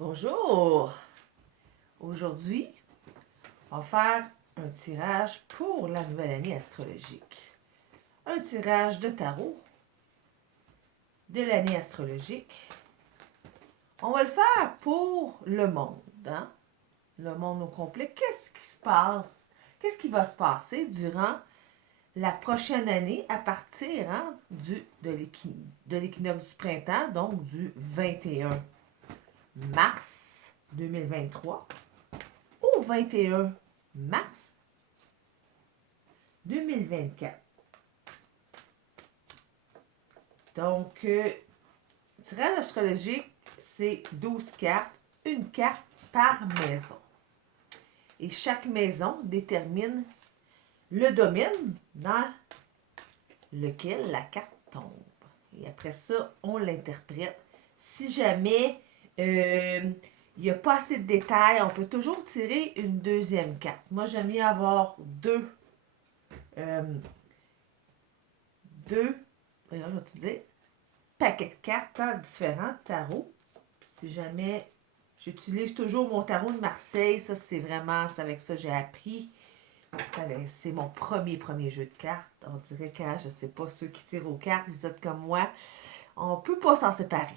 Bonjour! Aujourd'hui, on va faire un tirage pour la nouvelle année astrologique. Un tirage de tarot de l'année astrologique. On va le faire pour le monde, hein? Le monde au complet. Qu'est-ce qui se passe? Qu'est-ce qui va se passer durant la prochaine année à partir de l'équinoxe du printemps, donc du 21 mars 2023 au 21 mars 2024. Donc, tirage astrologique, c'est 12 cartes, une carte par maison. Et chaque maison détermine le domaine dans lequel la carte tombe. Et après ça, on l'interprète. Si jamais il n'y a pas assez de détails, on peut toujours tirer une deuxième carte. Moi, j'aime bien avoir deux, je vais te dire, paquets de cartes différents, tarot. Puis si jamais, j'utilise toujours mon tarot de Marseille. Ça, c'est vraiment, c'est avec ça que j'ai appris. C'est mon premier jeu de cartes. On dirait que, je sais pas, ceux qui tirent aux cartes, vous êtes comme moi. On peut pas s'en séparer.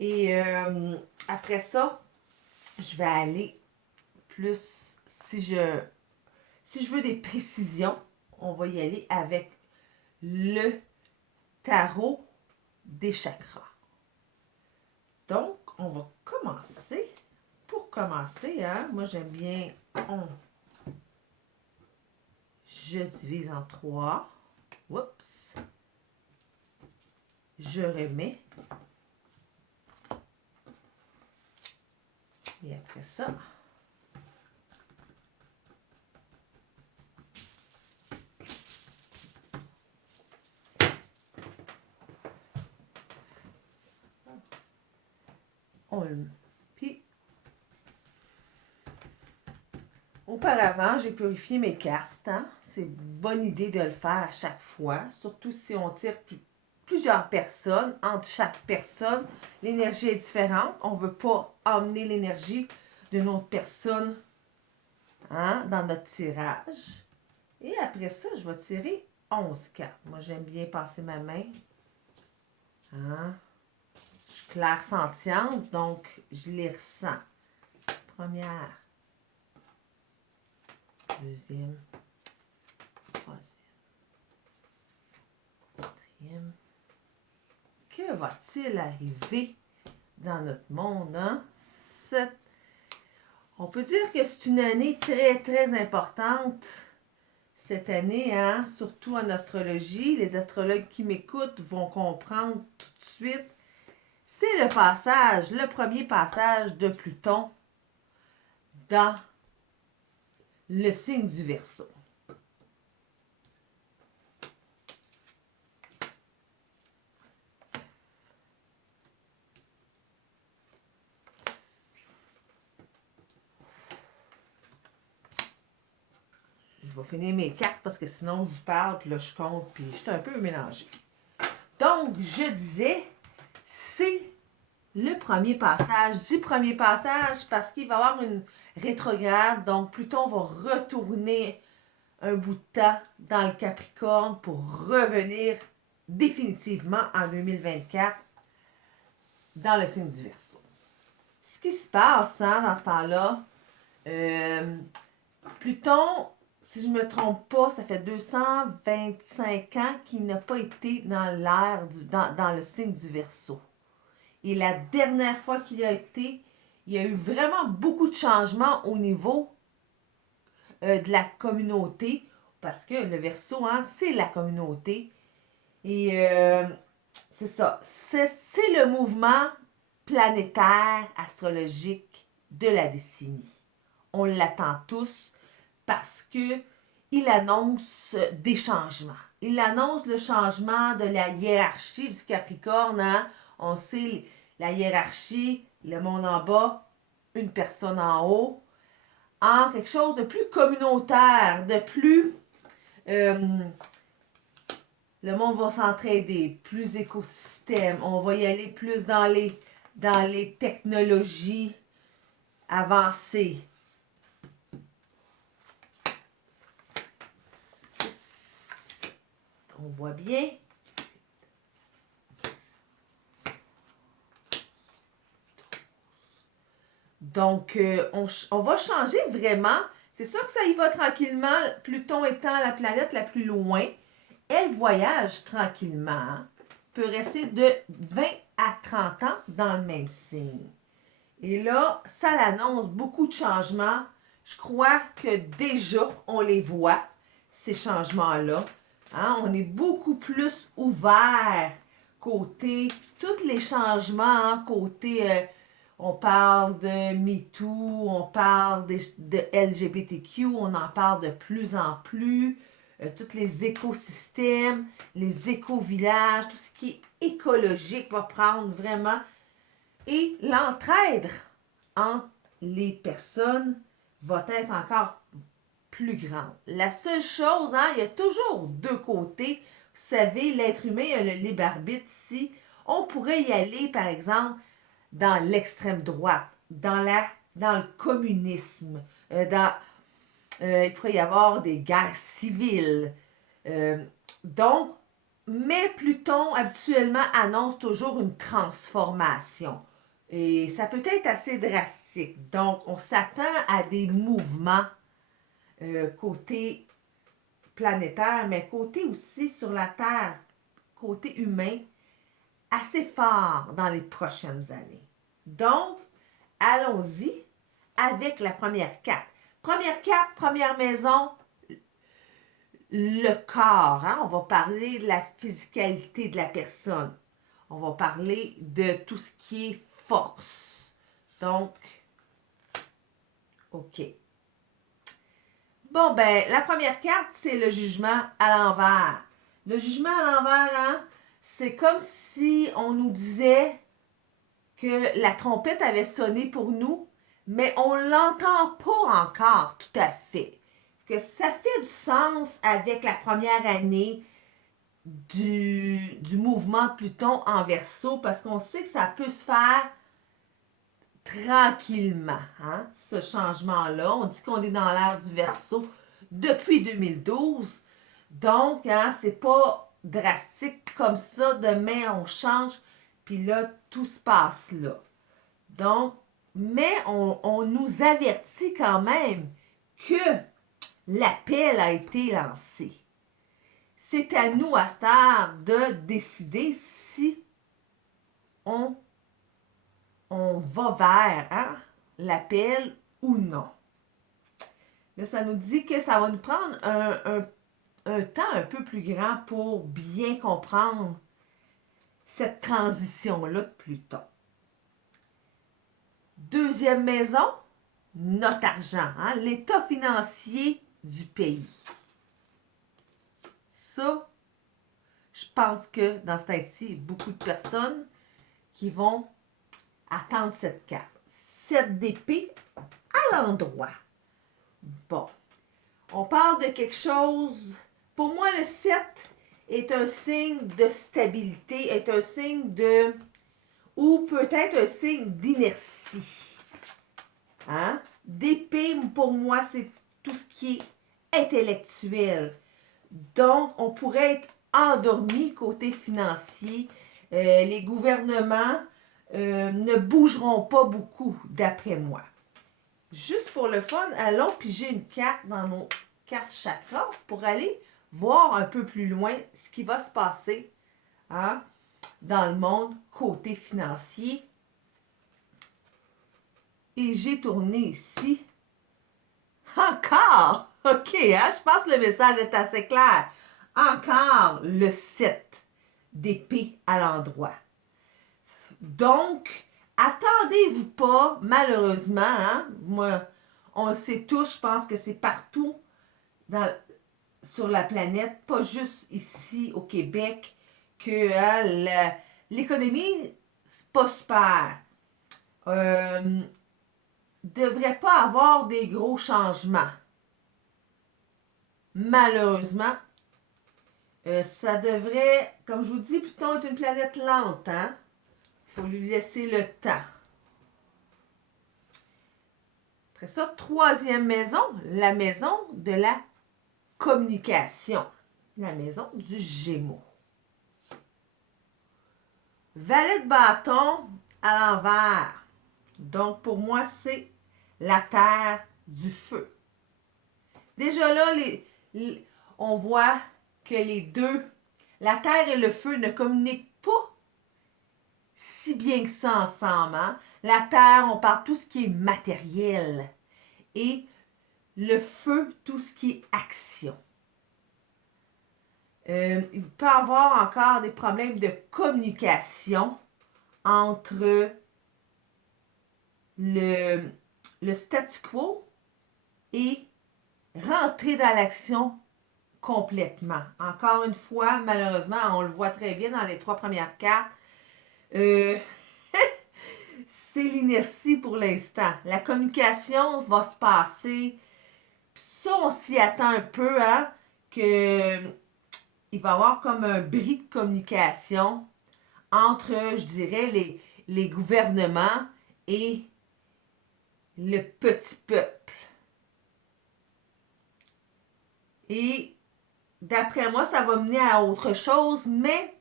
Et après ça, je vais aller plus, si je veux des précisions, on va y aller avec le tarot des chakras. Donc, on va commencer. Pour commencer, moi j'aime bien, je divise en 3. Oups. Je remets. Et après ça, puis, auparavant, j'ai purifié mes cartes. C'est une bonne idée de le faire à chaque fois, surtout si on tire plusieurs personnes. Entre chaque personne, l'énergie est différente. On ne veut pas emmener l'énergie d'une autre personne dans notre tirage. Et après ça, je vais tirer 11 cartes. Moi, j'aime bien passer ma main. Je suis clairsentiente, donc je les ressens. Première, deuxième, troisième, quatrième. Que va-t-il arriver dans notre monde? On peut dire que c'est une année très, très importante. Cette année, surtout en astrologie, les astrologues qui m'écoutent vont comprendre tout de suite. C'est le premier passage de Pluton dans le signe du Verseau. Je vais finir mes cartes parce que sinon je vous parle, puis là je compte, puis je suis un peu mélangée. Donc, je disais, c'est le premier passage. Je dis premier passage parce qu'il va y avoir une rétrograde, donc Pluton va retourner un bout de temps dans le Capricorne pour revenir définitivement en 2024 dans le signe du Verseau. Ce qui se passe dans ce temps-là, Pluton, si je ne me trompe pas, ça fait 225 ans qu'il n'a pas été dans l'air, dans le signe du Verseau. Et la dernière fois qu'il a été, il y a eu vraiment beaucoup de changements au niveau de la communauté, parce que le Verseau, c'est la communauté. Et c'est ça. C'est le mouvement planétaire, astrologique de la décennie. On l'attend tous parce que il annonce des changements. Il annonce le changement de la hiérarchie du Capricorne. On sait la hiérarchie, le monde en bas, une personne en haut, en quelque chose de plus communautaire, de plus... le monde va s'entraider, plus écosystème, on va y aller plus dans dans les technologies avancées. On voit bien. Donc, on va changer vraiment. C'est sûr que ça y va tranquillement. Pluton étant la planète la plus loin, elle voyage tranquillement. Hein. Peut rester de 20 à 30 ans dans le même signe. Et là, ça l'annonce beaucoup de changements. Je crois que déjà, on les voit, ces changements-là. Hein? On est beaucoup plus ouvert côté tous les changements, hein? Côté, on parle de MeToo, on parle de LGBTQ, on en parle de plus en plus. Tous les écosystèmes, les éco-villages, tout ce qui est écologique va prendre vraiment. Et l'entraide entre les personnes va être encore plus grande. La seule chose, hein, il y a toujours deux côtés. Vous savez, l'être humain a le libre arbitre. Si on pourrait y aller, par exemple, dans l'extrême droite, dans le communisme, il pourrait y avoir des guerres civiles. Donc, mais Pluton habituellement annonce toujours une transformation. Et ça peut être assez drastique. Donc, on s'attend à des mouvements côté planétaire, mais côté aussi sur la Terre, côté humain, assez fort dans les prochaines années. Donc, allons-y avec la première carte. Première carte, première maison, le corps. Hein? On va parler de la physicalité de la personne. On va parler de tout ce qui est force. Donc, OK. Bon, ben, la première carte, c'est le jugement à l'envers. Le jugement à l'envers, hein, c'est comme si on nous disait que la trompette avait sonné pour nous, mais on ne l'entend pas encore tout à fait. Que ça fait du sens avec la première année du mouvement de Pluton en Verseau, parce qu'on sait que ça peut se faire tranquillement, hein, ce changement-là. On dit qu'on est dans l'ère du Verseau depuis 2012. Donc, hein, c'est pas drastique comme ça. Demain, on change, puis là, tout se passe là. Donc, mais on nous avertit quand même que l'appel a été lancé. C'est à nous, à cette heure, de décider si on va vers hein, l'appel ou non. Là, ça nous dit que ça va nous prendre un temps un peu plus grand pour bien comprendre cette transition-là de Pluton. Deuxième maison, notre argent, hein, l'état financier du pays. Ça, je pense que dans ce temps-ci, il y a beaucoup de personnes qui vont attendre cette carte. 7 d'épée à l'endroit. Bon, on parle de quelque chose. Pour moi, le 7 est un signe de stabilité, est un signe de. Ou peut-être un signe d'inertie. Hein? D'épée, pour moi, c'est tout ce qui est intellectuel. Donc, on pourrait être endormi côté financier. Les gouvernements ne bougeront pas beaucoup, d'après moi. Juste pour le fun, allons piger une carte dans nos cartes chakras pour aller voir un peu plus loin ce qui va se passer hein, dans le monde côté financier. Et j'ai tourné ici. Encore! OK, hein? Je pense que le message est assez clair. Encore le 7 d'épée à l'endroit. Donc, attendez-vous pas, malheureusement, hein? Moi, on le sait tous, je pense que c'est partout sur la planète, pas juste ici au Québec, que hein, l'économie, c'est pas super. Devrait pas avoir des gros changements. Malheureusement, ça devrait, comme je vous dis, Pluton est une planète lente, hein? faut lui laisser le temps. Après ça, troisième maison, la maison de la communication. La maison du Gémeaux. Valet de bâton à l'envers. Donc, pour moi, c'est la terre du feu. Déjà là, on voit que les deux, la terre et le feu, ne communiquent pas si bien que ça ensemble. Hein? La terre, on parle tout ce qui est matériel. Et le feu, tout ce qui est action. Il peut y avoir encore des problèmes de communication entre le statu quo et rentrer dans l'action complètement. Encore une fois, malheureusement, on le voit très bien dans les 3 premières cartes. C'est l'inertie pour l'instant. La communication va se passer. Ça, on s'y attend un peu, hein, que il va y avoir comme un bris de communication entre, je dirais, les gouvernements et le petit peuple. Et d'après moi, ça va mener à autre chose, mais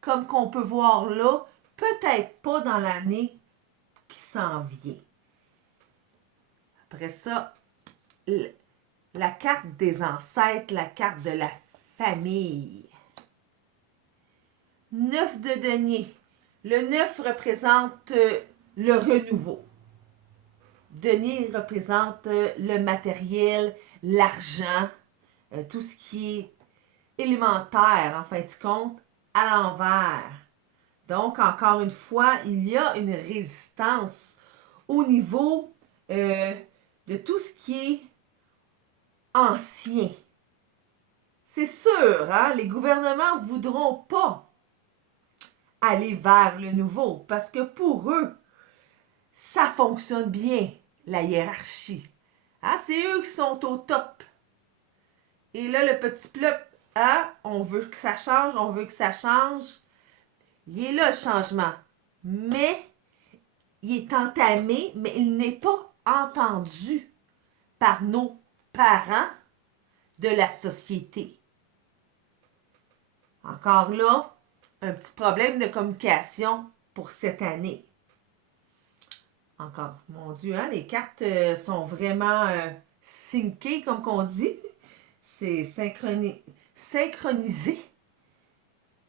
comme qu'on peut voir là, peut-être pas dans l'année qui s'en vient. Après ça, la carte des ancêtres, la carte de la famille. 9 de denier. Le 9 représente le renouveau. Denier représente le matériel, l'argent, tout ce qui est élémentaire, en fin de compte, à l'envers. Donc, encore une fois, il y a une résistance au niveau de tout ce qui est ancien. C'est sûr, hein, les gouvernements ne voudront pas aller vers le nouveau parce que pour eux, ça fonctionne bien, la hiérarchie. Hein, c'est eux qui sont au top. Et là, le petit peuple, hein, on veut que ça change, on veut que ça change. Il est là le changement. Mais il est entamé, mais il n'est pas entendu par nos parents de la société. Encore là, un petit problème de communication pour cette année. Encore, mon Dieu, hein, les cartes sont vraiment syncées, comme qu'on dit. C'est synchronisé.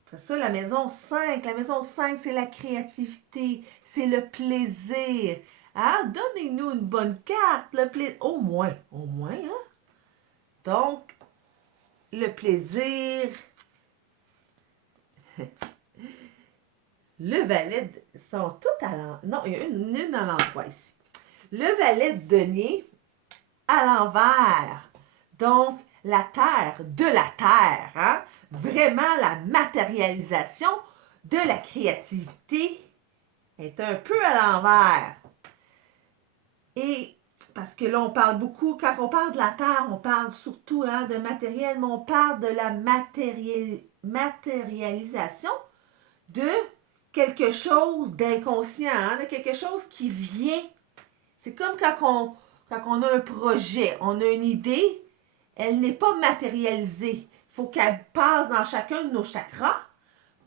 Après ça, la maison 5. La maison 5, c'est la créativité, c'est le plaisir. Ah, donnez-nous une bonne carte. Le au moins, hein? Donc, le plaisir. Le valet, sont toutes à l'endroit. Non, il y a une à l'endroit ici. Le valet de denier à l'envers. Donc, la terre de la terre. Hein? Vraiment, la matérialisation de la créativité est un peu à l'envers. Et parce que là, on parle beaucoup, quand on parle de la terre, on parle surtout hein, de matériel, mais on parle de la matérialisation de quelque chose d'inconscient, hein, de quelque chose qui vient. C'est comme quand on a un projet, on a une idée, elle n'est pas matérialisée. Il faut qu'elle passe dans chacun de nos chakras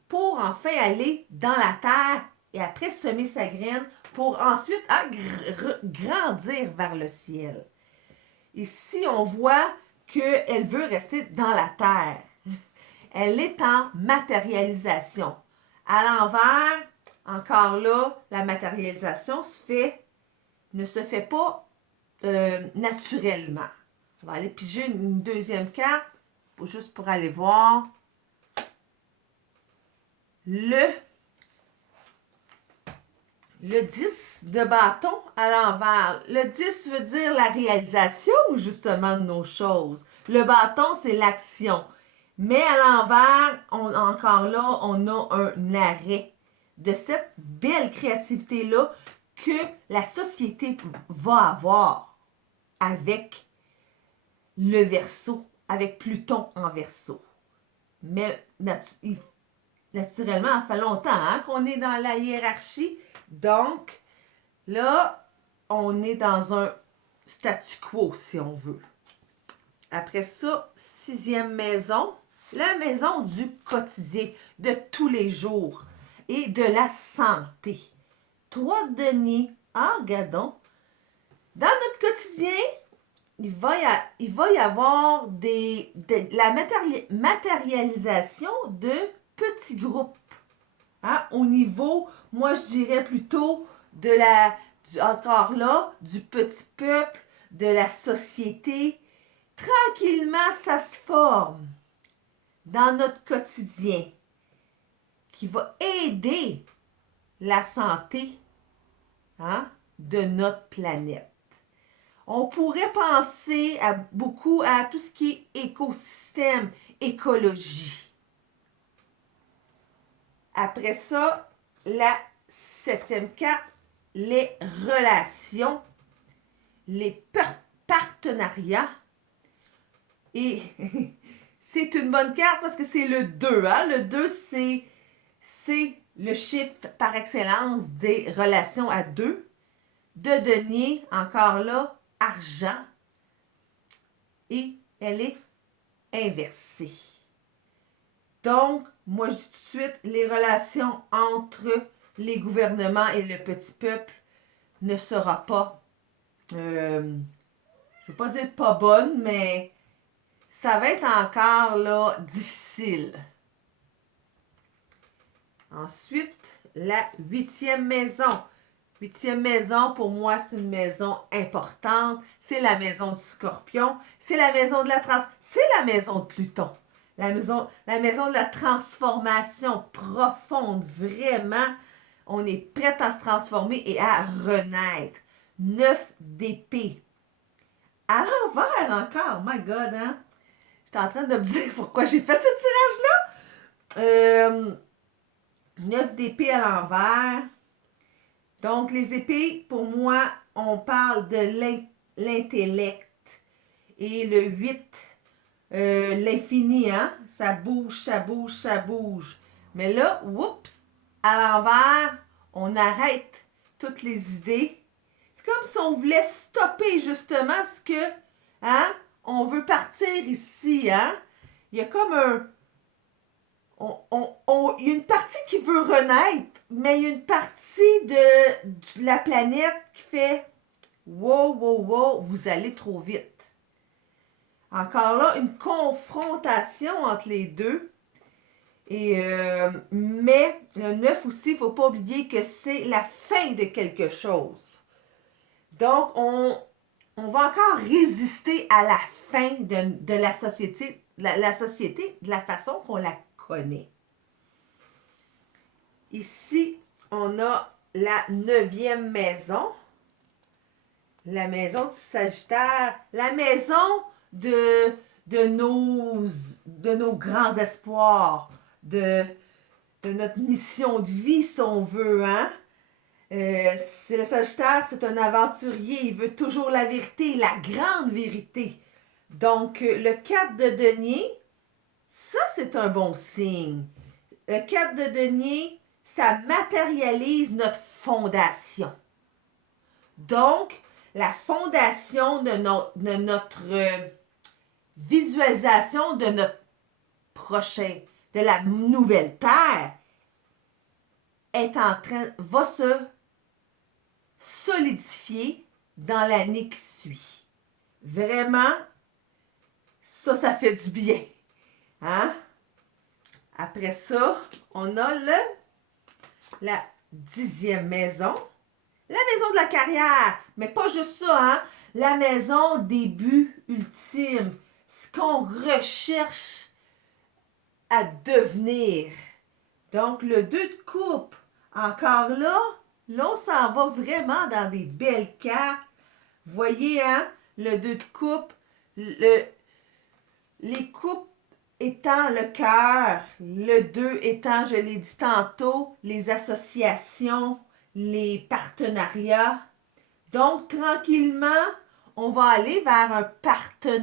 pour enfin aller dans la terre et après semer sa graine pour ensuite grandir vers le ciel. Ici, on voit qu'elle veut rester dans la terre. Elle est en matérialisation. À l'envers, encore là, la matérialisation ne se fait pas naturellement. On va aller piger une deuxième carte, juste pour aller voir. Le 10 de bâton à l'envers. Le 10 veut dire la réalisation, justement, de nos choses. Le bâton, c'est l'action. Mais à l'envers, encore là, on a un arrêt de cette belle créativité-là que la société va avoir avec le Verseau, avec Pluton en Verseau. Mais naturellement, ça fait longtemps hein, qu'on est dans la hiérarchie. Donc, là, on est dans un statu quo, si on veut. Après ça, 6e maison, la maison du quotidien, de tous les jours et de la santé. 3 deniers. Ah, regardons. Dans notre quotidien, il va y avoir la matérialisation de petits groupes. Hein? Au niveau, moi je dirais plutôt encore là, du petit peuple, de la société. Tranquillement, ça se forme dans notre quotidien qui va aider la santé hein, de notre planète. On pourrait penser beaucoup à tout ce qui est écosystème, écologie. Après ça, la 7e carte, les relations, les partenariats. Et c'est une bonne carte parce que c'est le 2. Hein? Le 2, c'est le chiffre par excellence des relations à deux. De denier, encore là, argent. Et elle est inversée. Donc, moi je dis tout de suite, les relations entre les gouvernements et le petit peuple ne sera pas, je ne veux pas dire pas bonne, mais ça va être encore là difficile. Ensuite, la 8e maison. 8e maison, pour moi, c'est une maison importante. C'est la maison du Scorpion. C'est la maison de la c'est la maison de Pluton. La maison de la transformation profonde. Vraiment, on est prêt à se transformer et à renaître. 9 d'épée. À l'envers encore. My God, hein? J'étais en train de me dire pourquoi j'ai fait ce tirage-là. 9 d'épée à l'envers. Donc, les épées, pour moi, on parle de l'intellect. Et le 8, l'infini, hein? Ça bouge, ça bouge, ça bouge. Mais là, oups, à l'envers, on arrête toutes les idées. C'est comme si on voulait stopper justement ce que, hein? On veut partir ici, hein? Il y a comme il y a une partie qui veut renaître, mais il y a une partie de la planète qui fait wow, wow, wow, vous allez trop vite. Encore là, une confrontation entre les deux. Mais le 9 aussi, il ne faut pas oublier que c'est la fin de quelque chose. Donc, on va encore résister à la fin de la société, la société de la façon qu'on la connaît. Ici, on a la 9e maison. La maison du Sagittaire. La maison de nos grands espoirs. De notre mission de vie, si on veut. Hein? C'est le Sagittaire, c'est un aventurier. Il veut toujours la vérité, la grande vérité. Donc, le 4 de denier, ça, c'est un bon signe. Le 4 de denier, ça matérialise notre fondation. Donc, la fondation de notre visualisation de notre prochain, de la nouvelle Terre, va se solidifier dans l'année qui suit. Vraiment, ça fait du bien. Hein? Après ça, on a la 10e maison. La maison de la carrière. Mais pas juste ça, hein? La maison des buts ultimes. Ce qu'on recherche à devenir. Donc, le 2 de coupe. Encore là, on s'en va vraiment dans des belles cartes. Voyez, hein? Le 2 de coupe. Les coupes étant le cœur, le 2 étant, je l'ai dit tantôt, les associations, les partenariats. Donc, tranquillement, on va aller vers un partenariat